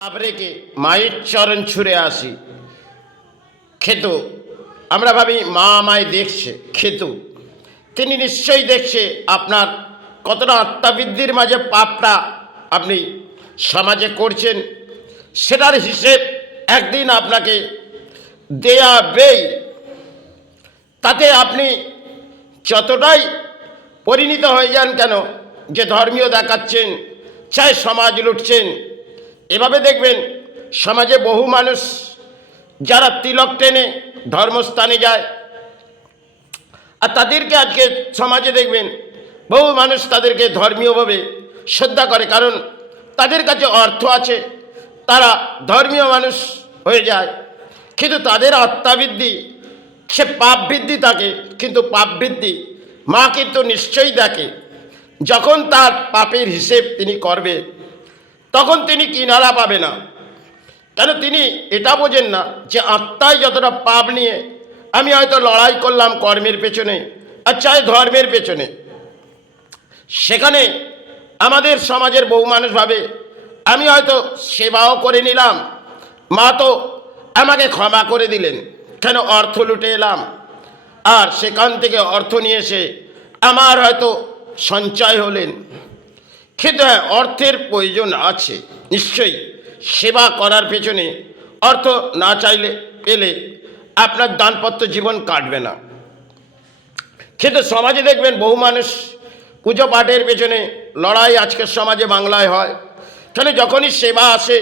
রেখে মায়ের চরণ ছুঁড়ে আসি। খেত আমরা ভাবি মা আমায় দেখছে, খেত তিনি নিশ্চয়ই দেখছে আপনার কতটা আত্মাবৃদ্ধির মাঝে পাপটা আপনি সমাজে করছেন, সেটার হিসেব একদিন আপনাকে দেয়াবেই। তাতে আপনি যতটাই পরিণত হয়ে যান কেন যে ধর্মীয় দেখাচ্ছেন, চাই সমাজ লুটছেন, এভাবে দেখবেন সমাজে বহু মানুষ যারা তিলক টেনে ধর্মস্থানে যায়, আর তাদেরকে আজকে সমাজে দেখবেন বহু মানুষ তাদেরকে ধর্মীয়ভাবে শ্রদ্ধা করে, কারণ তাদের কাছে অর্থ আছে, তারা ধর্মীয় মানুষ হয়ে যায়। কিন্তু তাদের আত্মাবৃদ্ধি সে পাপ বৃদ্ধি থাকে, কিন্তু পাপ বৃদ্ধি মা কিন্তু নিশ্চয়ই দেখে। যখন তার পাপের হিসেব তিনি করবে তখন তিনি কিনারা পাবে না, কেন তিনি এটা বোঝেন না যে আত্মায় যতটা পাপ নিয়ে আমি হয়তো লড়াই করলাম কর্মের পেছনে আর চাই ধর্মের পেছনে, সেখানে আমাদের সমাজের বহু মানুষ ভাবে আমি হয়তো সেবাও করে নিলাম, মা তো আমাকে ক্ষমা করে দিলেন, কেন অর্থ লুটে এলাম আর সেখান থেকে অর্থ নিয়ে এসে আমার হয়তো সঞ্চয় হলেন। কিন্তু হ্যাঁ, অর্থের প্রয়োজন আছে নিশ্চয়ই, সেবা করার পেছনে অর্থ না চাইলে পেলে আপনার দানপত্র জীবন কাটবে না। কিন্তু সমাজে দেখবেন বহু মানুষ পুজো পাঠের পেছনে লড়াই আজকের সমাজে বাংলায় হয়, কেন যখনই সেবা আসে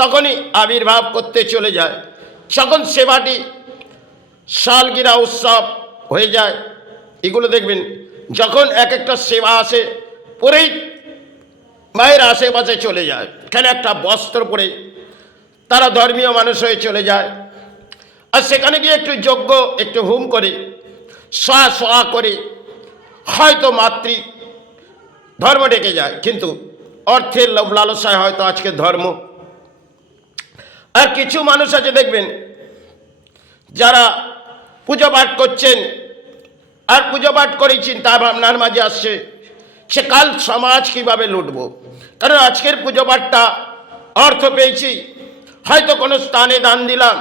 তখনই আবির্ভাব করতে চলে যায়, যখন সেবাটি সালগিরা উৎসব হয়ে যায়, এগুলো দেখবেন যখন এক একটা সেবা আসে পরেই মায়ের আশেপাশে চলে যায়, কেন একটা বস্ত্র পরে তারা ধর্মীয় মানুষ হয়ে চলে যায়, আর সেখানে গিয়ে একটু যজ্ঞ একটু হোম করে সোয়া করে হয়তো মাতৃ ধর্ম ডেকে যায়, কিন্তু অর্থের লোভ লালসায় হয়তো আজকে ধর্ম। আর কিছু মানুষ আছে দেখবেন যারা পুজো পাঠ করছেন আর পুজো পাঠ করেই চিন্তা ভাবনার মাঝে আসছে সে কাল সমাজ কীভাবে লুটবো, কারণ আজকের পুজো পাঠটা অর্থ পেয়েছি, হয়তো কোনো স্থানে দান দিলাম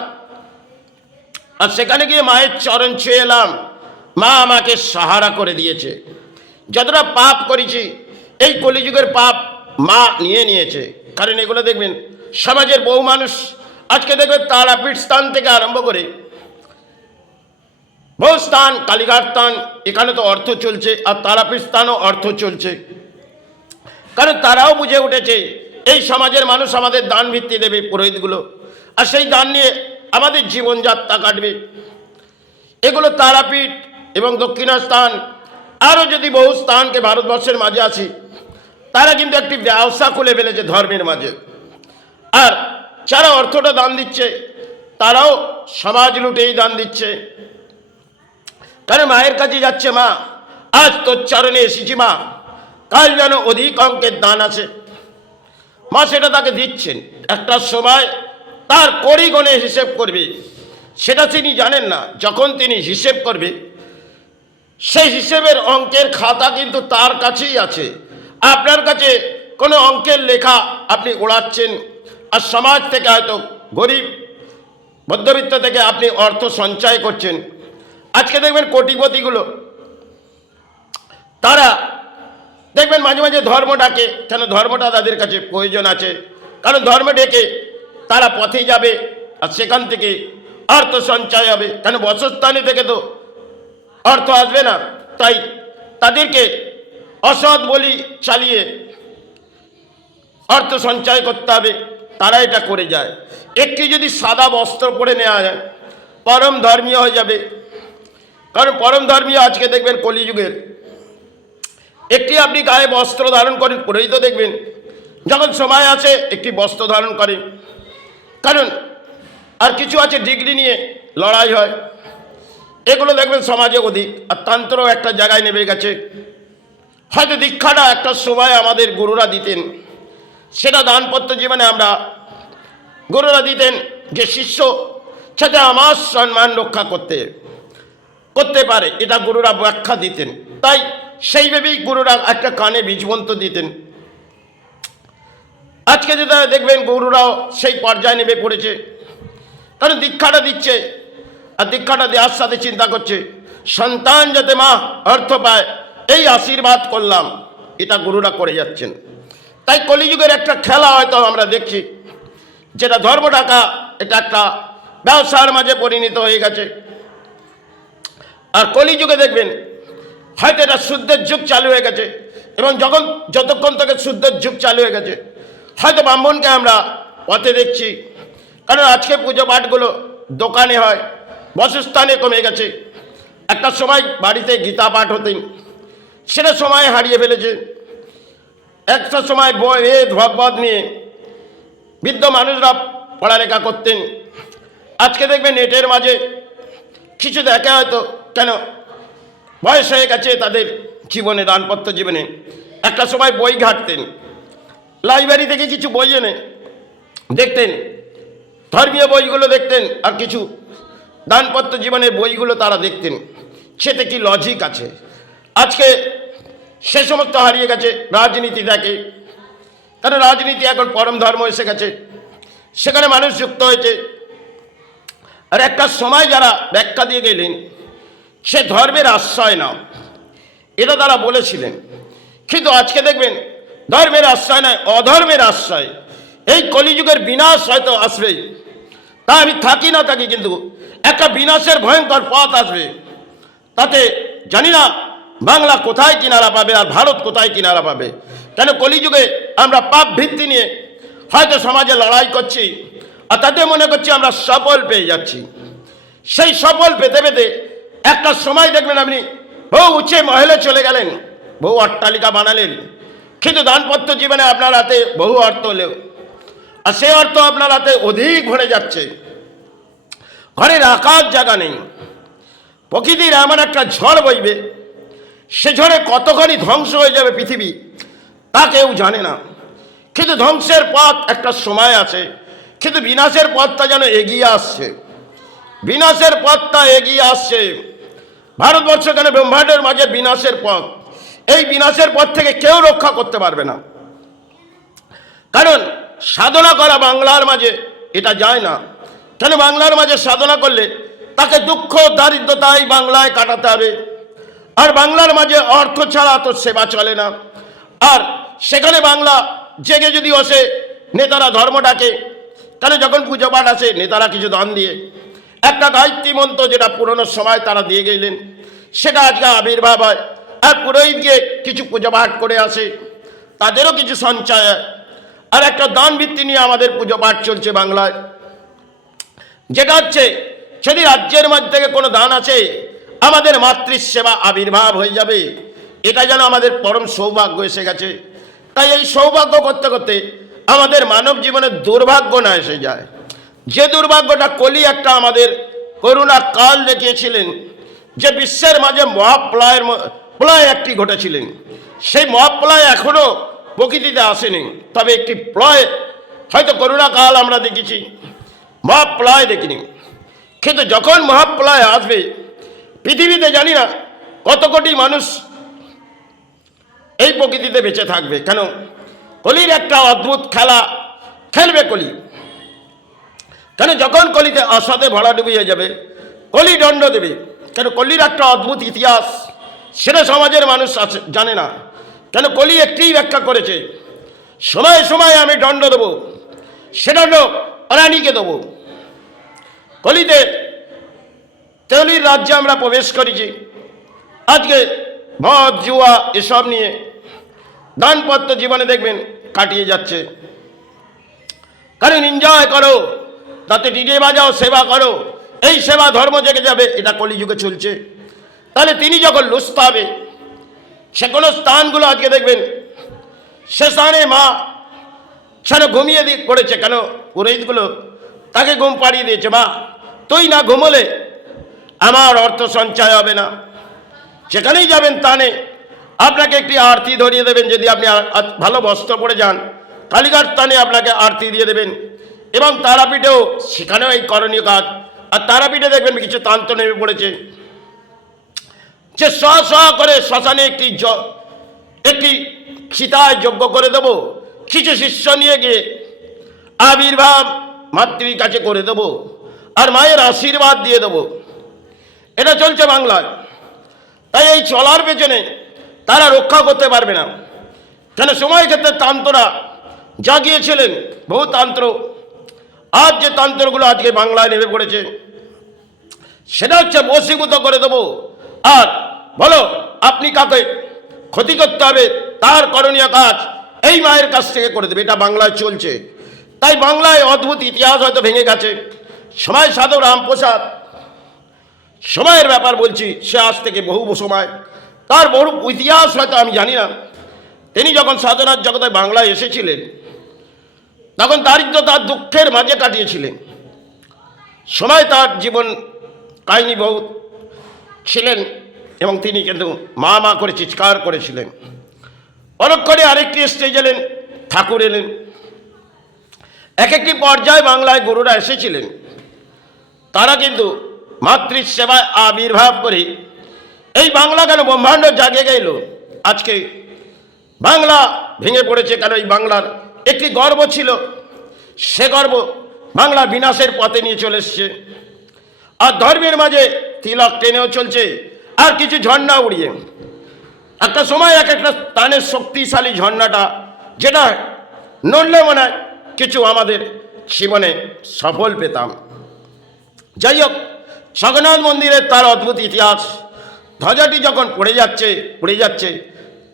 আর সেখানে গিয়ে মায়ের চরণ ছুঁয়ে এলাম, মা আমাকে সাহারা করে দিয়েছে। যতটা পাপ করেছি এই কলিযুগের পাপ মা নিয়ে নিয়েছে, কারণ এগুলো দেখবেন সমাজের বহু মানুষ আজকে দেখবেন তারাপীঠ স্থান থেকে আরম্ভ করে বহু স্থান, কালীঘাট স্থান, এখানে তো অর্থ চলছে, আর তারাপীঠ স্থানও অর্থ চলছে, কারণ তারাও বুঝে উঠেছে এই সমাজের মানুষ আমাদের দান ভিত্তি দেবে পুরোহিতগুলো, আর সেই দান নিয়ে আমাদের জীবনযাত্রা কাটবে। এগুলো তারাপীঠ এবং দক্ষিণাস্থান আরও যদি বহু স্থানকে ভারতবর্ষের মাঝে আছি, তারা কিন্তু একটি ব্যবসা খুলে ফেলেছে ধর্মের মাঝে, আর যারা অর্থটা দান দিচ্ছে তারাও সমাজ লুটেই দান দিচ্ছে। কারণ মায়ের কাছে যাচ্ছে, মা আজ তোর চরণে এসেছি, মা কাল যেন অধিক অঙ্কের দান আছে, মা সেটা তাকে দিচ্ছেন। একটা সময় তার কড়ি গণে হিসেব করবে, সেটা তিনি জানেন না। যখন তিনি হিসেব করবে সেই হিসেবের অঙ্কের খাতা কিন্তু তার কাছেই আছে, আপনার কাছে কোনো অঙ্কের লেখা আপনি ওড়াচ্ছেন, আর সমাজ থেকে হয়তো গরিব মধ্যবিত্ত থেকে আপনি অর্থ সঞ্চয় করছেন। আজকে দেখবেন কোটিপতিগুলো তারা দেখবেন মাঝে মাঝে ধর্ম ডাকে, কেন ধর্মটা তাদের কাছে প্রয়োজন আছে, কারণ ধর্ম ডেকে তারা পথে যাবে আর সেখান থেকে অর্থ সঞ্চয় হবে, কেন বসস্থানে থেকে তো অর্থ আসবে না, তাই তাদেরকে অসৎ বলি চালিয়ে অর্থ সঞ্চয় করতে হবে, তারা এটা করে যায়। একটি যদি সাদা বস্ত্র পরে নেওয়া যায় পরম ধর্মীয় হয়ে যাবে, কারণ পরম ধর্মীয় আজকে দেখবেন কলিযুগের একটি আপনি গায়ে বস্ত্র ধারণ করেন, পুরোহিত দেখবেন যখন সময় আছে একটি বস্ত্র ধারণ করেন, কারণ আর কিছু আছে ডিগ্রি নিয়ে লড়াই হয়, এগুলো দেখবেন সমাজে অধিক। আর তন্ত্রও একটা জায়গায় নেমে গেছে, হয়তো দীক্ষাটা একটা সময় আমাদের গুরুরা দিতেন, সেটা দানপত্র জীবনে আমরা গুরুরা দিতেন যে শিষ্য যাতে আমার সম্মান রক্ষা করতে পারে, এটা গুরুরা ব্যাখ্যা দিতেন, তাই সেইভাবেই গুরুরা একটা কানে বীজমন্ত্র দিতেন। আজকে যেটা দেখবেন গরুরাও সেই পর্যায়ে নেমে পড়েছে, কারণ দীক্ষাটা দিচ্ছে, আর দীক্ষাটা দেওয়ার সাথে চিন্তা করছে সন্তান যাতে মা অর্থ পায়, এই আশীর্বাদ করলাম, এটা গুরুরা করে যাচ্ছেন। তাই কলিযুগের একটা খেলা হয়তো আমরা দেখছি, যেটা ধর্ম টাকা, এটা একটা ব্যবসার মাঝে পরিণত হয়ে গেছে। আর কলিযুগে দেখবেন হয়তো এটা শুদ্ধের যুগ চালু হয়ে গেছে, এবং যতক্ষণ থেকে শুদ্ধের যুগ চালু হয়ে গেছে হয়তো ব্রাহ্মণকে আমরা পথে দেখছি, কারণ আজকে পুজো পাঠগুলো দোকানে হয়, বসস্থানে কমে গেছে। একটা সময় বাড়িতে গীতা পাঠ হতেন, সেটা সময় হারিয়ে ফেলেছে। একটা সময় বেদ ভগবত নিয়ে বৃদ্ধ মানুষরা পড়ালেখা করতেন। আজকে দেখবেন নেটের মাঝে কিছু দেখে, হয়তো কেন বয়স হয়ে গেছে তাদের জীবনে, দানপত্র জীবনে একটা সময় বই ঘাঁটতেন, লাইব্রেরি থেকে কিছু বই এনে দেখতেন, ধর্মীয় বইগুলো দেখতেন, আর কিছু দানপত্র জীবনের বইগুলো তারা দেখতেন, সেতে কি লজিক আছে। আজকে সে সমস্ত হারিয়ে গেছে। রাজনীতি দেখে, কারণ রাজনীতি এখন পরম ধর্ম এসে গেছে, সেখানে মানুষ যুক্ত হয়েছে। আর একটা সময় যারা ব্যাখ্যা দিয়ে গেলেন, সে ধর্মের আশ্রয় নাও, এটা তারা বলেছিলেন। কিন্তু আজকে দেখবেন ধর্মের আশ্রয় নয়, অধর্মের আশ্রয়। এই কলিযুগের বিনাশ হয়তো আসবেই, তা আমি থাকি না থাকি, কিন্তু একটা বিনাশের ভয়ঙ্কর পথ আসবে। তাতে জানি না বাংলা কোথায় কিনারা পাবে, আর ভারত কোথায় কিনারা পাবে। কেন কলিযুগে আমরা পাপ ভিত্তি নিয়ে হয়তো সমাজে লড়াই করছি, আর তাতে মনে করছি আমরা সফল পেয়ে যাচ্ছি। সেই সফল পেতে পেতে একটা সময় দেখবেন আপনি বহু উঁচে মহলে চলে গেলেন, বহু অট্টালিকা বানালেন, কিন্তু দানপত্র জীবনে আপনার হাতে বহু অর্থ হলেও, আর সেই অর্থ আপনার হাতে অধিক ভরে যাচ্ছে, ঘরে রাখার জায়গা নেই। প্রকৃতির এমন একটা ঝড় বইবে, সে ঝড়ে কতখানি ধ্বংস হয়ে যাবে পৃথিবী তা কেউ জানে না। কিন্তু ধ্বংসের পথ একটা সময় আছে, কিন্তু বিনাশের পথটা যেন এগিয়ে আসছে, বিনাশের পথটা এগিয়ে আসছে। ভারতবর্ষ কেন ব্রহ্মাণ্ডের মাঝে বিনাশের পথ, এই বিনাশের পথ থেকে কেউ রক্ষা করতে পারবে না। কারণ সাধনা করা বাংলার মাঝে এটা যায় না। কেন বাংলার মাঝে সাধনা করলে তাকে দুঃখ দারিদ্রতাই বাংলায় কাটাতে হবে, আর বাংলার মাঝে অর্থ ছাড়া তো সেবা চলে না। আর সেখানে বাংলা জেগে যদি বসে, নেতারা ধর্মটাকে, কেন যখন পুজো পাঠ আসে নেতারা কিছু দান দিয়ে একটা গায়ত্রী মন্ত্র, যেটা পুরনো সময় তারা দিয়ে গেলেন, সেটা আজকে আবির্ভাব হয়। আর পুরোহিত গিয়ে কিছু পুজো পাঠ করে আসে, তাদেরও কিছু সঞ্চয় হয়। আর একটা দান ভিত্তি নিয়ে আমাদের পুজো পাঠ চলছে বাংলায়, যেটা হচ্ছে যদি রাজ্যের মধ্যে থেকে কোনো দান আছে, আমাদের মাতৃসেবা আবির্ভাব হয়ে যাবে। এটা যেন আমাদের পরম সৌভাগ্য এসে গেছে। তাই এই সৌভাগ্য করতে করতে আমাদের মানব জীবনে দুর্ভাগ্য না এসে যায়, যে দুর্ভাগ্যটা কলি একটা আমাদের করুণা কাল দেখিয়েছিলেন, যে বিশ্বের মাঝে প্রলয় একটি ঘটেছিলেন। সেই মহাপ্রলয় এখনো প্রকৃতিতে আসেনি, তবে একটি প্রলয় হয়তো করুণা কাল আমরা দেখেছি, মহাপ্রলয় দেখিনি। কিন্তু যখন মহাপ্রলয় আসবে, পৃথিবীতে জানি না কত কোটি মানুষ এই প্রকৃতিতে বেঁচে থাকবে। কেন কলির একটা অদ্ভুত খেলা খেলবে কলি। কেন যখন কলিতে অসতে ভরা ডুবিয়ে যাবে, কলি দণ্ড দেবে। কেন কলির একটা অদ্ভুত ইতিহাস, সেটা সমাজের মানুষ জানে না। কেন কলি একটি ব্যাখ্যা করেছে, সময় সময় আমি দণ্ড দেবো, সে দণ্ড অরানীকে দেবো। কলিতে তেলির রাজ্যে আমরা প্রবেশ করেছি। আজকে মদ জুয়া এসব নিয়ে দানপত্র জীবনে দেখবেন কাটিয়ে যাচ্ছে। কারণ এনজয় করো, তাতে ডিজে বাজাও, সেবা করো, এই সেবা ধর্ম জেগে যাবে, এটা কলিযুগে চলছে। তাহলে তিনি যখন লুস্ত হবে, সে কোনো স্থানগুলো আজকে দেখবেন সে স্থানে মা যেন ঘুমিয়ে পড়েছে। কেন পুরোহিতগুলো তাকে ঘুম পাড়িয়ে দিয়েছে, মা তুই না ঘুমোলে আমার অর্থ সঞ্চয় হবে না। যেখানেই যাবেন তানে আপনাকে একটি আরতি ধরিয়ে দেবেন। যদি আপনি ভালো বস্ত্র পরে যান, কালীঘাট স্থানে আপনাকে আরতি দিয়ে দেবেন। এবং তারাপীঠেও সেখানেও এই করণীয় কাজ। আর তারাপীঠে দেখবেন কিছু তান্ত্র নেমে পড়েছে, যে স্ব করে শ্মশানে একটি চিতায় যজ্ঞ করে দেবো, কিছু শিষ্য নিয়ে গিয়ে আবির্ভাব মাতৃর কাছে করে দেবো আর মায়ের আশীর্বাদ দিয়ে দেবো। এটা চলছে বাংলায়। তাই এই চলার পেছনে তারা রক্ষা করতে পারবে না। কেন সময় ক্ষেত্রে তন্ত্ররা জাগিয়েছিলেন, বহু তন্ত্র। আজ যে তন্ত্রগুলো আজকে বাংলায় নেমে পড়েছে সেটা হচ্ছে বশীভূত করে দেবো, আর বলো আপনি কাকে ক্ষতি করতে হবে তার করণীয় কাজ এই মায়ের কাছ থেকে করে দেবে। এটা বাংলায় চলছে। তাই বাংলায় অদ্ভুত ইতিহাস হয়তো ভেঙে গেছে। সময় সাধু রামপ্রসাদ, সময়ের ব্যাপার বলছি, সে আজ থেকে বহু সময়, তার বহু ইতিহাস হয়তো আমি জানি না। তিনি যখন সাধনার জগতে বাংলায় এসেছিলেন তখন দারিদ্রতার দুঃখের মাঝে কাটিয়েছিলেন। সময় তার জীবন কাহিনী বহু ছিলেন এবং তিনি কিন্তু মা মা করে চিৎকার করেছিলেন। পরক্ষণে আরেকটি স্টেজ এলেন, ঠাকুর এলেন। এক একটি পর্যায়ে বাংলায় গুরুরা এসেছিলেন, তারা কিন্তু মাতৃ সেবায় আবির্ভাব করে এই বাংলা কেন ব্রহ্মাণ্ড জাগে গেল। আজকে বাংলা ভেঙে পড়েছে কেন? এই বাংলার একটি গর্ব ছিল, সে গর্ব বাংলা বিনাশের পথে নিয়ে চলে এসছে। আর ধর্মের মাঝে তিলক টেনেও চলছে, আর কিছু ঝর্ণা উড়িয়ে। একটা সময় এক একটা স্থানের শক্তিশালী ঝর্ণাটা যেটা নড়লে মনে হয় কিছু আমাদের জীবনে সফল পেতাম। যাই হোক, জগন্নাথ মন্দিরের তার অদ্ভুত ইতিহাস। ধ্বজাটি যখন পড়ে যাচ্ছে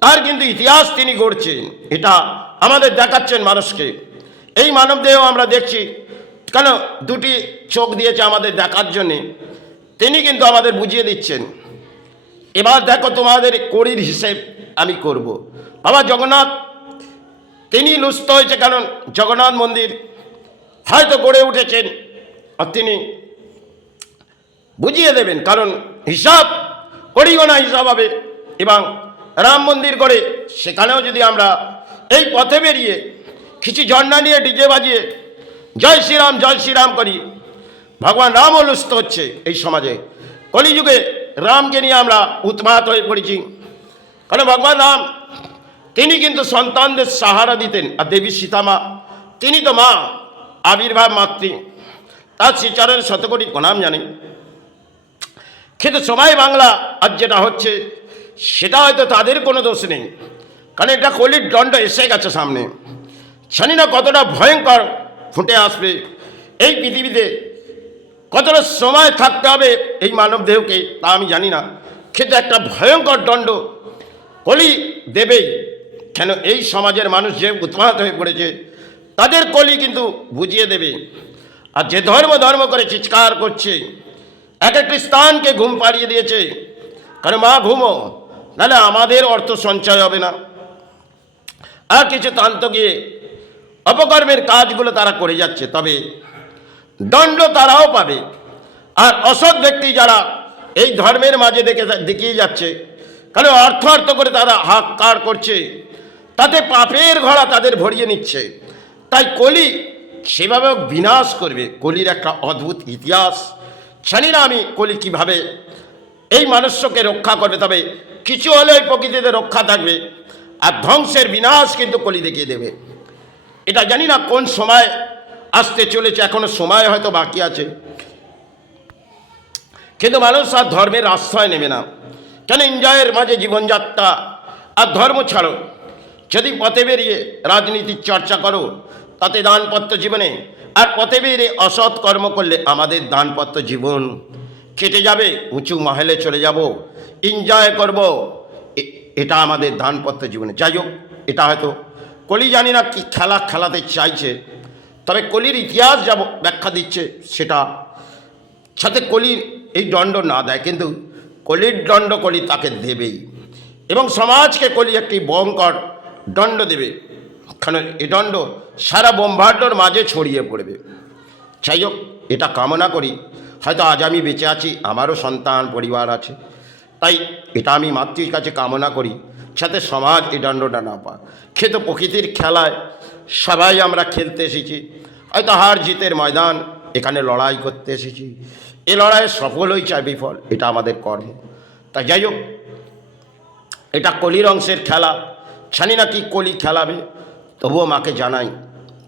তার কিন্তু ইতিহাস তিনি গড়ছেন, এটা আমাদের দেখাচ্ছেন মানুষকে। এই মানবদেহ আমরা দেখছি কেন, দুটি চোখ দিয়েছে আমাদের দেখার জন্যে। তিনি কিন্তু আমাদের বুঝিয়ে দিচ্ছেন, এবার দেখো তোমাদের কড়ির হিসেব আমি করব। বাবা জগন্নাথ তিনি লুপ্ত হয়েছে, কারণ জগন্নাথ মন্দির হয়তো গড়ে উঠেছেন আর তিনি বুঝিয়ে দেবেন, কারণ হিসাব করিগণা হিসাব হবে। এবং রাম মন্দির করে সেখানেও যদি আমরা এই পথে বেরিয়ে কিছু ঝর্ণা নিয়ে ডিজে বাজিয়ে জয় শ্রীরাম করি, ভগবান রামও লুপ্ত হচ্ছে এই সমাজে। কলিযুগে রামকে নিয়ে আমরা উন্মাদ হয়ে পড়েছি, কারণ ভগবান রাম তিনি কিন্তু সন্তানদের সাহারা দিতেন, আর দেবী সীতামা তিনি তো মা, আবির্ভাব মাতৃ, তার শ্রীচরণের শতকোটি প্রণাম জানে। কিন্তু সময় বাংলা আজ যেটা হচ্ছে সেটা হয়তো তাদের কোনো দোষ নেই, কারণ এটা কলির দণ্ড এসে গেছে সামনে। জানি না কতটা ভয়ঙ্কর ফুটে আসবে এই পৃথিবীতে, কতটা সময় থাকতে হবে এই মানব দেহকে তা আমি জানি না, কিন্তু একটা ভয়ঙ্কর দণ্ড কলি দেবেই। কেন এই সমাজের মানুষ যে উন্মাদ হয়ে পড়েছে তাদের কলি কিন্তু বুঝিয়ে দেবে। আর যে ধর্ম করে চিৎকার করছে, এক একটি স্থানকে ঘুম পাড়িয়ে দিয়েছে, কারণ মা ঘুমো, নাহলে আমাদের অর্থ সঞ্চয় হবে না। আর কিছু তান্ত গিয়ে অপকর্মের কাজগুলো তারা করে যাচ্ছে, তবে দণ্ড তারাও পাবে। আর অসৎ ব্যক্তি যারা এই ধর্মের মাঝে দেখিয়ে যাচ্ছে, কারণ অর্থ করে তারা হাহাকার করছে, তাতে পাপের ঘোড়া তাদের ভরিয়ে নিচ্ছে। তাই কলি সেভাবে বিনাশ করবে। কলির একটা অদ্ভুত ইতিহাস, জানি না আমি কলি কিভাবে এই মানুষকে রক্ষা করবে, তবে কিছু হলে ওই প্রকৃতিতে রক্ষা থাকবে, আর ধ্বংসের বিনাশ কিন্তু কলি দেখিয়ে দেবে। এটা জানি না কোন সময় আসতে চলেছে, এখনো সময় হয়তো বাকি আছে, কিন্তু মানুষ আর ধর্মের আশ্রয় নেবে না। কেন এনজয়ের মাঝে জীবনযাত্রা আর ধর্ম ছাড়ো, যদি পথে বেরিয়ে রাজনীতির চর্চা করো তাতে দানপত্র জীবনে, আর পথে বেরিয়ে অসৎ কর্ম করলে আমাদের দানপত্র জীবন কেটে যাবে, উঁচু মহলে চলে যাব, এনজয় করব, এটা আমাদের দানপত্র জীবনে। যাই হোক, এটা হয়তো কলি জানি না কি খেলাতে চাইছে, তবে কলির ইতিহাস যা ব্যাখ্যা দিচ্ছে সেটা সাথে কলির এই দণ্ড না দেয়, কিন্তু কলির দণ্ড কলি তাকে দেবেই, এবং সমাজকে কলি একটি ভয়ঙ্কর দণ্ড দেবে, কারণ এই দণ্ড সারা ব্রহ্মাণ্ডর মাঝে ছড়িয়ে পড়বে। যাই হোক, এটা কামনা করি, হয়তো আজ আমি বেঁচে আছি, আমারও সন্তান পরিবার আছে, তাই এটা আমি মাতৃর কাছে কামনা করি, সাথে সমাজ এই দণ্ডটা না পায়। কিন্তু প্রকৃতির খেলায় সবাই আমরা খেলতে এসেছি, হয়তো হার জিতের ময়দান, এখানে লড়াই করতে এসেছি, এ লড়াইয়ে সফল হই চাই বিফল, এটা আমাদের কর্ম। তাই যাই হোক, এটা কলির অংশের খেলা, জানি না কি কলি খেলাবে, তবুও মাকে জানাই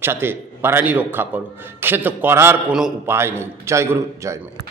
যাতে প্রাণী রক্ষা করো, কিন্তু করার কোনো উপায় নেই। জয় গুরু, জয় মা।